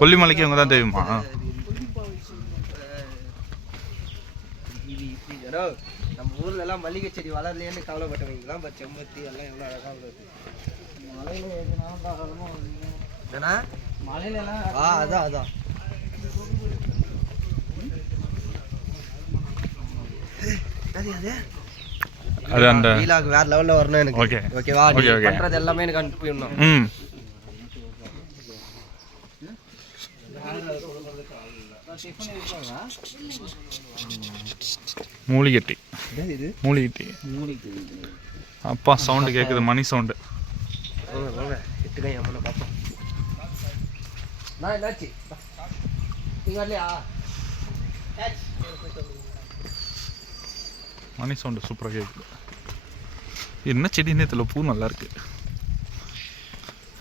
கொல்லிமலைக்கு இவங்க தான் தெரியுமா? நம்ம ஊர்ல எல்லாம் மல்லிகை செடி வளரலையேன்னு கவலைப்பட்டவங்கலாம் செம்பருத்தி எல்லாம் எவ்வளோ அழகாக உள்ளது. மலையில எல்லாம் அதான் அது அந்த வீலாக் வேற லெவல்ல வரணும் எனக்கு. ஓகேவா? பண்றது எல்லாமே எனக்கு அனுப்பிடணும். மூலிகட்டி அப்பா சவுண்டு கேட்குது, மணி சவுண்டு. மணி சவுண்டு சூப்பராக கேட்குது. என்ன செடின்னு தெரியல, பூ நல்லா இருக்கு.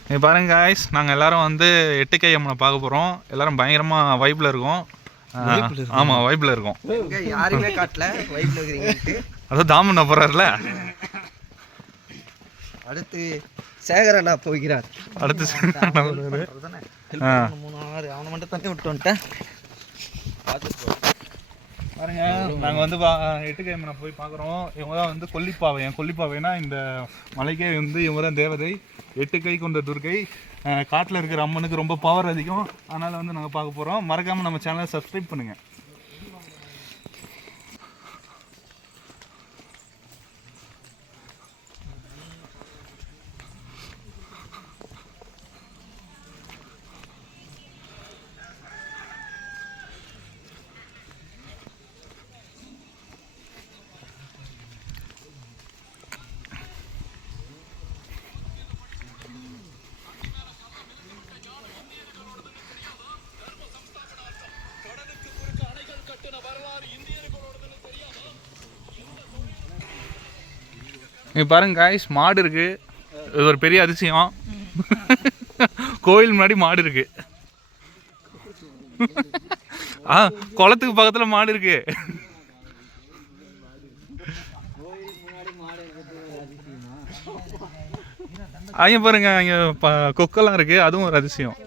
நீங்கள் பாருங்க காய்ஸ், நாங்கள் எல்லாரும் வந்து எட்டுக்கை அம்மனை பார்க்க போகிறோம். எல்லாரும் பயங்கரமாக வைப்பில் இருக்கோம். ஆமாம், வைப்பில் இருக்கோம். யாருமே காட்டல வைப்பில் இருக்கிறீங்க. அதான் தாமண்ணா போகிறாருல. அடுத்து சேகரண்ணா போகிறார். அடுத்து அவனை மட்டும் தண்ணி விட்டு வந்துட்டேன். பாருங்க, நாங்கள் வந்து எட்டுக்கை அம்மனை போய் பார்க்குறோம். இவங்க தான் வந்து கொல்லிப்பாவை. கொல்லிப்பாவைனா இந்த மலைக்கே வந்து இவங்க தான் தேவதை. 8 கை கொண்ட துர்க்கை. காட்டில் இருக்கிற அம்மனுக்கு ரொம்ப பவர் அதிகம். அதனால் வந்து நாங்கள் பார்க்க போகிறோம். மறக்காமல் நம்ம சேனலை சப்ஸ்கிரைப் பண்ணுங்கள். இங்கே பாருங்க காய்ஸ், மாடு இருக்கு. இது ஒரு பெரிய அதிசயம். கோயில் முன்னாடி மாடு இருக்கு. குளத்துக்கு பக்கத்தில் மாடு இருக்கு. அங்கே பாருங்க, அங்கே கொக்கெல்லாம் இருக்கு. அதுவும் ஒரு அதிசயம்.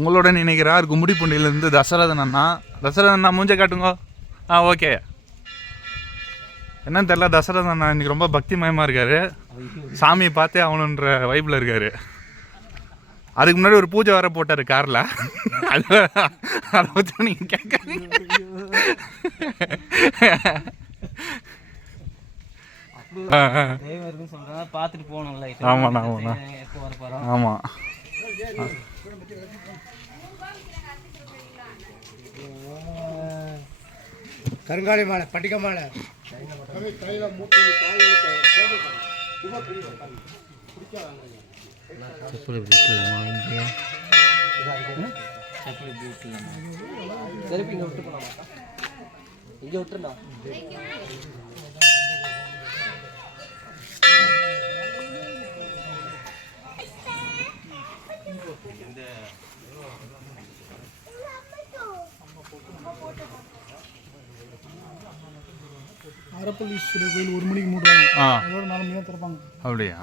உங்களோட நினைக்கிறார் கும்மிடிப்பூண்டியிலேருந்து தசரதன் அண்ணா. தசரதன் அண்ணா மூஞ்ச காட்டுங்க. ஓகே. என்னன்னு தெரியல, தசரதன் அண்ணா இன்னைக்கு ரொம்ப பக்திமயமாக இருக்காரு. சாமியை பார்த்தே அவனுன்ற வைப்பில் இருக்காரு. அதுக்கு முன்னாடி ஒரு பூஜை வர போட்டார் காரில். அதை பற்றி நீங்கள் கேட்காதீங்க. பார்த்துட்டு போகணும்ல. ஆமாண்ணா ஆமாம். கருங்காலி மாலை, பட்டிக்க மாலை. திருப்பி இங்கே விட்டு போகலாமா? இங்கே விட்டுருந்தா அரப்பள்ளீஸ்வரர் கோயில் 1 மணிக்கு மூடுறாங்க. அதோட 4 மணி தான் திறப்பாங்க. அப்படியா?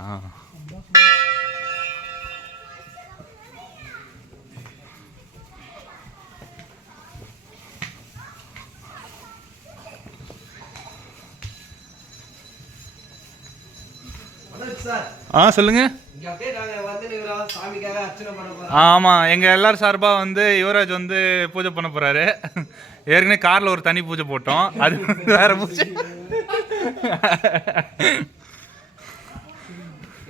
சொல்லுங்க. ஆமாம், எங்கள் எல்லாரும் சார்பாக வந்து யுவராஜ் வந்து பூஜை பண்ண போகிறாரு. ஏற்கனவே காரில் ஒரு தனி பூஜை போட்டோம். அது வேற பூஜை.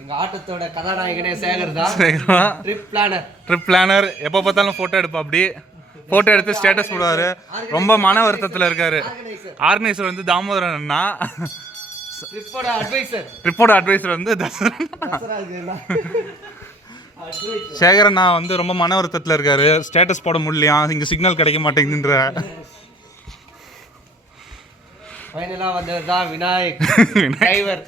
எங்க ஆட்டத்தோட கதாநாயகனே சேகர் தான். ட்ரிப் பிளானர் எப்போ பார்த்தாலும் ஃபோட்டோ எடுப்பா. அப்படி ஃபோட்டோ எடுத்து ஸ்டேட்டஸ் போடுவார். ரொம்ப மன வருத்தத்தில் இருக்காரு. ஆர்கனைசர் வந்து தாமோதரன் அண்ணா. ட்ரிப்போட அட்வைசர் வந்து தசரன். சேகர் அண்ணா வந்து ரொம்ப மன வருத்தத்தில் இருக்காரு. ஸ்டேட்டஸ் போட முடியலையா, இங்கே சிக்னல் கிடைக்க மாட்டேங்குதுன்ற. ஃபைனலா வந்தவர் தான் விநாயக் டிரைவர்.